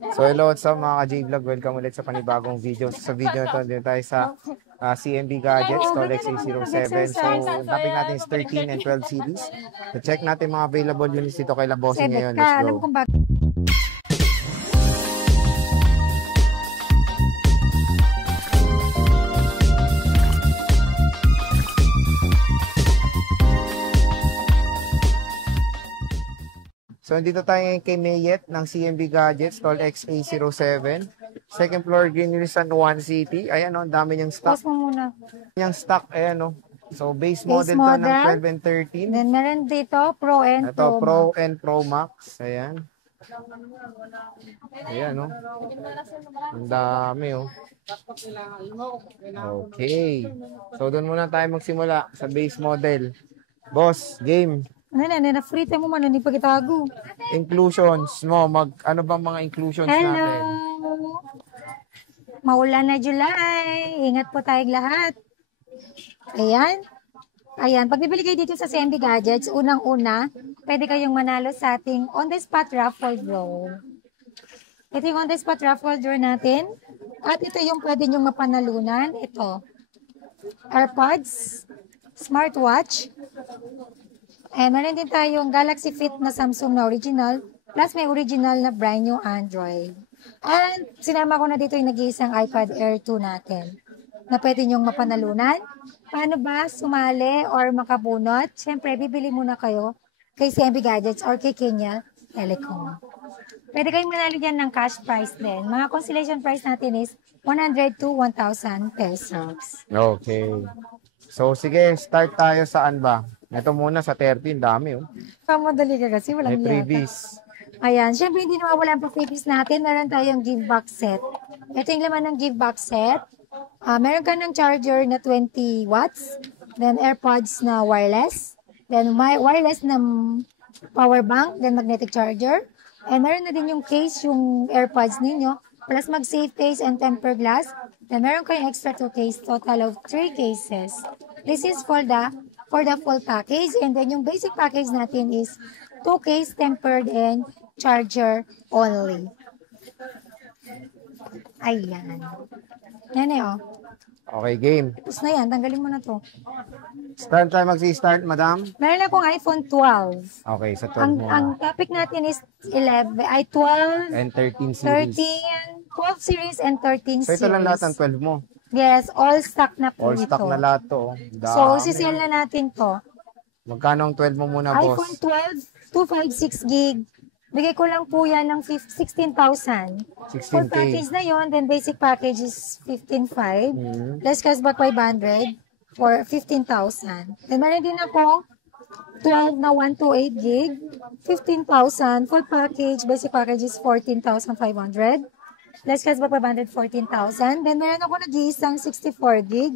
So hello, what's up mga ka-J-Vlog? Welcome ulit sa panibagong video. Sa video ito, dito tayo sa CMB Gadgets, Tolex A07. So, topic natin is 13 and 12 series. So, check natin mga available units dito kay Labosing ngayon. Let's go. So, dito tayo ngayon kay Mayet ng CMB Gadgets, Tolex A07. Second floor, Green Hills, San Juan City. Ayan o, dami niyang stock. Pause mo muna. Yung stock, ayan o. So, base model to ng 12 and 13. Then, meron dito, Pro and Ito, Pro Pro Max. and Pro Max. Ayan. Ayan o. Ang dami o. Okay. So, doon muna tayo magsimula sa base model. Boss, game. Na-free time mo man, hindi pa kitago. Inclusions mo, ano bang mga inclusions Hello! natin? Maulan na July. Ingat po tayong lahat. Ayan. Ayan, pag bibili kayo dito sa CMB Gadgets, unang-una, pwede kayong manalo sa ating on-the-spot raffle draw. Ito yung on-the-spot raffle draw natin. At ito yung pwede nyong mapanalunan. Ito. AirPods, smartwatch, meron din tayong Galaxy Fit na Samsung na original, plus may original na brand new Android. And sinama ko na dito yung nag-iisang iPad Air 2 natin na pwede nyong mapanalunan. Paano ba sumali or makabunot? Siyempre, bibili muna kayo kay CMB Gadgets or kay Kenya Telecom. Pwede kayong manalo dyan ng cash prize din. Mga consolation prize natin is 100 to 1,000 pesos. Okay. So, sige, start tayo saan ba? Ito muna sa 13, dami oh. Kamadali ka kasi, walang may freebies. Ayan, syempre hindi naman wala ang freebies natin. Meron tayong give box set. Ito yung laman ng give box set. Meron ka ng charger na 20 watts. Then AirPods na wireless. Then wireless na power bank. Then magnetic charger. And meron na din yung case, yung AirPods ninyo. Plus mag-safe case and tempered glass. Then meron kayong extra 2 case. Total of 3 cases. This is for the full package. And then yung basic package natin is 2 case, tempered, and charger only. Ayan. Yan eh, oh. Okay, game. Tapos na yan. Tanggalin mo na to. Start tayo mag-start, madam? Meron akong iPhone 12. Okay, sa 12 mo. Ang topic natin is 12 and 13 series. 12 series and 13 so, series. ito lang lahat ng 12 mo? Yes, all stock na po all ito. All stock na lahat to. Dami. So, sisale na natin to. Magkano ang 12 mo muna, boss? iPhone 12, 256 gig. Bigay ko lang po yan ng 16,000. 16K. Full package na yon, then basic package is 15,500. Less cashback 500 for 15,000. Then meron din ako 12 na 128 gig, 15,000. Full package, basic package is 14,500. Less cashback 500, 14,000. Then meron ako nag-iisang 64 gig.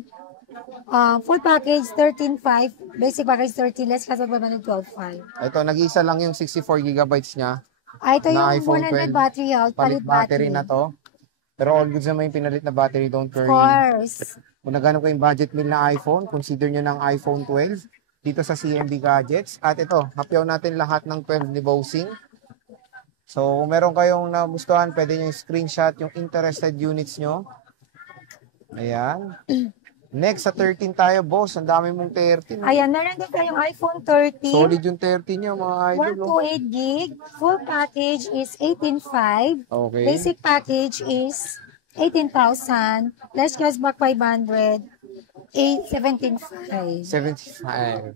Full package 13,500, basic package 13, less cashback 512,500. Ito, nag-iisa lang yung 64 gigabytes niya. Ito yung iPhone 100 12, battery out, palit battery na to. Pero all goods naman yung pinalit na battery, don't worry. Of course. Kung naghanap ko yung budget meal na iPhone, consider nyo ng iPhone 12 dito sa CMB Gadgets. At ito, hapyaw natin lahat ng 12 ni Bosing. So, kung meron kayong nagustuhan, pwede nyo screenshot yung interested units nyo. Ayan. Next, sa 13 tayo, boss. Ang dami mong 13. Ayan, meron din tayong iPhone 13. Solid yung 13 niya, mga idol. 128 gig. Full package is 18,500. Okay. Basic package is 18,000. Less cashback 500. 17,500. 75.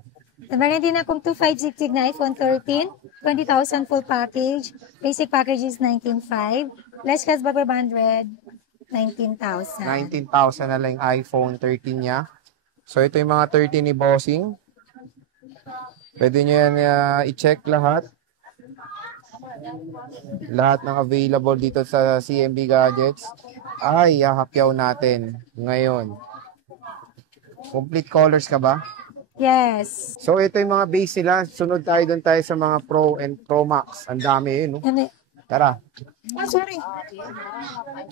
Meron din akong 256 gig na iPhone 13. 20,000 full package. Basic package is 19,500. Less cashback 500. 19,000. 19,000 na lang yung iPhone 13 niya. So, ito yung mga 13 ni Bossing. Pwede nyo yan i-check lahat. Lahat ng available dito sa CMB Gadgets. Ay, hapyaw natin ngayon. Complete colors ka ba? Yes. So, ito yung mga base nila. Sunod tayo doon tayo sa mga Pro and Pro Max. Ang dami yun, no? Tara. Sorry.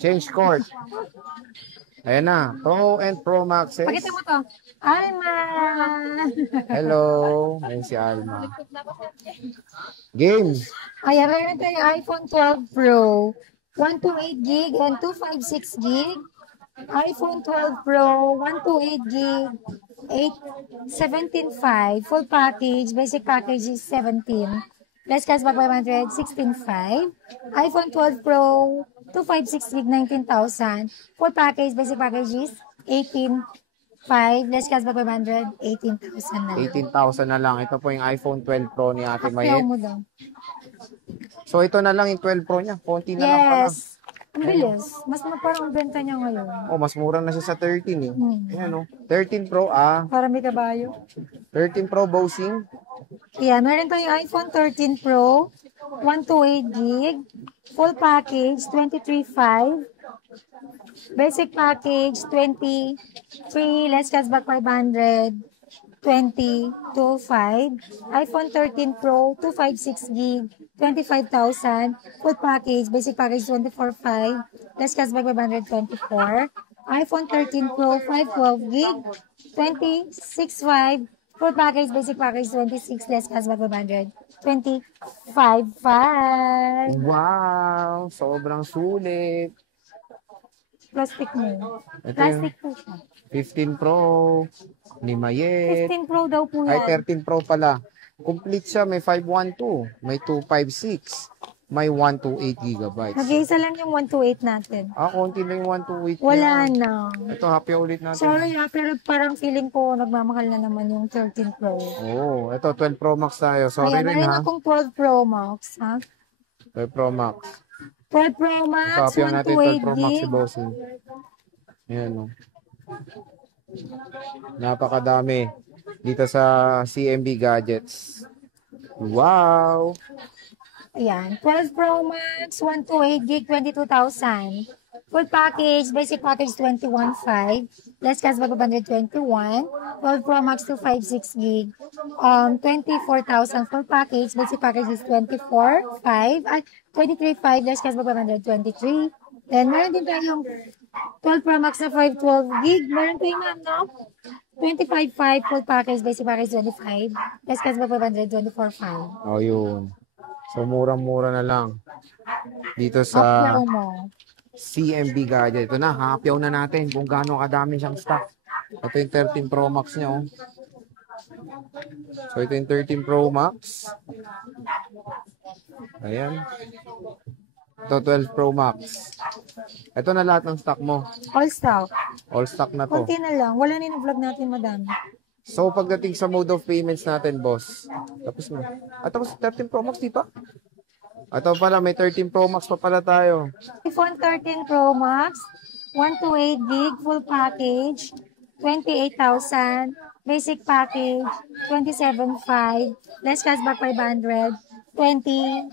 Change court. Ayan na. Pro and Pro Maxes. Pakita mo to. Alma! Hello. Ayan si Alma. Game. Ayan, meron tayong iPhone 12 Pro. 128 gig and 256 gig. iPhone 12 Pro, 128 gig, 17.5. Full package, basic package is 17. Less cashback 500, 16.5. iPhone 12 Pro, 256 gig, 19,000. Full package, basic package is 18.5. Less cashback 500, 18,000 na lang. 18,000 na lang. Ito po yung iPhone 12 Pro ni Ate Hakyaw Mayet. mo daw. So, ito na lang yung 12 Pro niya. Konti na lang pala. Yes. Ang bilis. Mas na parang benta niya ngayon. Oh, mas mura na siya sa 13 eh. Hmm. Ayan, oh. 13 Pro, Para may kabayo. 13 Pro Bosing. Yeah, meron tayong iPhone 13 Pro, 128 gig, full package, 23.5. Basic package, 23, less cashback 500, 20.25. iPhone 13 Pro, 256 gig, 25,000. Full package, basic package 24.5, less cashback 524. iPhone 13 Pro, 512 gig, 26.5. Full package, basic package 26, less cashback 500, 25.5. Wow! Sobrang sulit. Plastic mo. Ito yung Plastic po siya. 15 Pro ni Mayet. 15 Pro daw po Ay, yan. 13 Pro pala. Complete siya. May 512, may 256, may 128 gigabytes. Nag-iisa lang yung 128 natin. Konti lang yung 128 Wala niya. na. Ito, happy ulit natin. Sorry pero parang feeling ko nagmamahal na naman yung 13 Pro. Oh, ito 12 Pro Max tayo. Sorry Ayan, rin meron ha. akong 12 Pro Max, ha? 12 Pro Max. 12 Pro Max, Ito, happy natin 12 Pro Max si 128 gig. Bossing. Ayan o. Napakadami dito sa CMB Gadgets. Wow! Ayan, 12 Pro Max, 128 gig, 22,000. Full package, basic package 21.5, less cashback 121. 12 Pro Max 256 gig, 24,000. Full package, basic package is 24.5 at 23.5, less cashback 123. Then meron din tayong 12 Pro Max na 512 gig. Meron tayong no? 25.5 full package, basic package 25, less cashback 124.5. Oh, yun. So, murang-mura na lang. Dito sa Upload mo. CMB Gadget. Ito na, hapyaw na natin kung gaano kadami siyang stock. Ito yung 13 Pro Max niya, oh. So, ito yung 13 Pro Max. Ayan. Ito, 12 Pro Max. Ito na lahat ng stock mo. All stock. All stock na to. Konti na lang. Wala na yung vlog natin, madami. So, pagdating sa mode of payments natin, boss. Tapos na. Tapos 13 Pro Max, di pa? Ito pala, may 13 Pro Max pa pala tayo. iPhone 13 Pro Max, 128 gig, full package, 28,000. Basic package, 27.5. Less cashback 500, 27.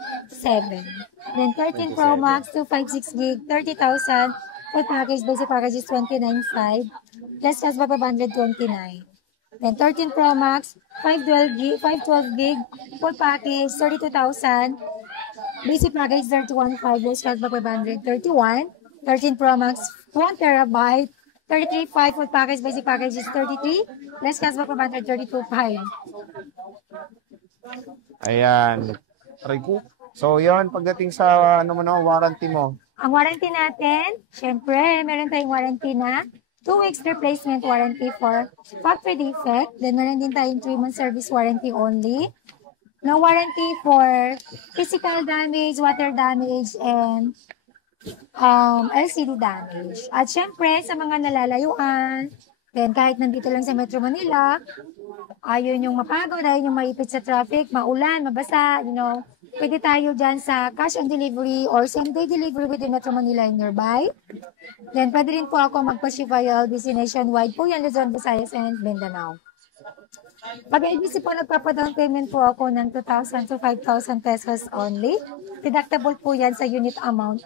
Then 13 Pro 27. Max, 256 gig, 30,000. Full package, basic package is 29.5. Less cashback 529. Then 13 Pro Max, 512 gig, full package, 32,000. Basic package, 31.5, less cashback 531. 13 Pro Max, 1 terabyte, 33.5, full package, basic package is 33. Less cashback 532.5. Ayan. Try ko. So, yun, pagdating sa warranty mo. Ang warranty natin, syempre, meron tayong warranty na 2 weeks replacement warranty for factory defect. Then, meron din tayong 3 month service warranty only. No warranty for physical damage, water damage, and LCD damage. At syempre, sa mga nalalayuan, then kahit nandito lang sa Metro Manila, ayun yung mapagod, ayun yung maipit sa traffic, maulan, mabasa, pwede tayo dyan sa cash on delivery or same-day delivery within Metro Manila and nearby. Then, pwede rin po ako magpa-ship via LBC nationwide po yan, Luzon, Visayas, and Mindanao. Pag LBC po, nagpapadown payment po ako ng 2,000 to 5,000 pesos only. Deductible po yan sa unit amount.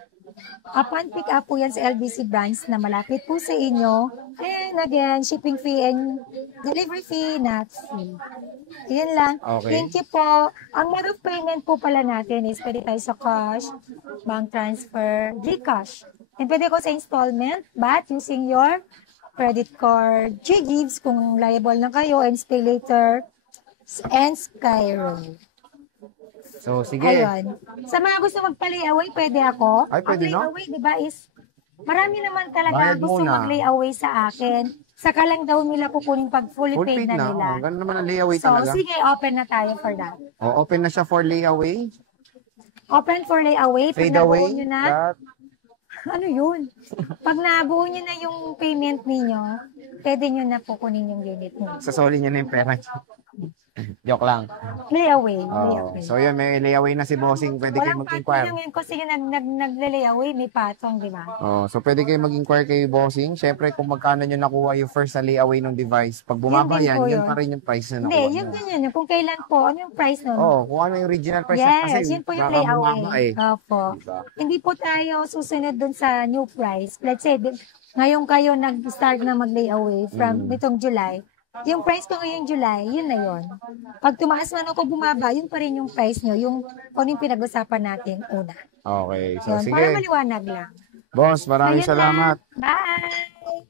Upon pick up po yan sa LBC branch na malapit po sa inyo. And again, shipping fee and delivery fee not free. Yan lang. Okay. Thank you po. Ang mode of payment po pala natin is pwede tayo sa cash, bank transfer, GCash. And pwede ko sa installment, but using your credit card, G-Gives kung liable na kayo, and Pay Later, and Skyro. So, sige. Ayun. Sa mga gusto magpa-layaway, pwede ako. Ay, pwede, Ang no? layaway, di ba, is marami naman talaga Bayad gusto muna. mag-layaway sa akin. Saka lang daw nila kukunin pag fully Full paid paid na na. nila. Oh, ganun naman ang layaway So, talaga. sige, open na tayo for that. Oh, open na siya for layaway. Open for layaway. Pag Fade away. nabuo nyo na, Cut. ano yun? Pag nabuo nyo na yung payment ninyo, pwede nyo na kukunin yung unit nyo. Sasoli niya na yung pera niya. Joke lang. Layaway. Oh, Layaway. so yun, may layaway na si Bossing. Pwede kayo Walang patong mag-inquire. lang yun kasi yung nag-layaway, may patong, di ba? Oh, so pwede kayo mag-inquire kay Bossing. Syempre, kung magkano nyo nakuha yung first sa layaway ng device. Pag bumaba Yun din yan, po yun yun. pa rin yung price na Hindi, nakuha yun nyo. din yun. Kung kailan po, ano yung price nun? Oh, kung ano yung original price na. Kasi Yes, yun po yung baka layaway. bumaba eh. Opo. Diba? Hindi po tayo susunod dun sa new price. Let's say, ngayon kayo nag-start na mag-layaway from nitong July. Yung price ko ngayong July, yun na yun. Pag tumaas man ako bumaba, yun pa rin yung price nyo. Yung kung yung pinag-usapan natin una. Okay, so Yun, sige. para maliwanag lang. Boss, maraming Ayun salamat. lang. Bye!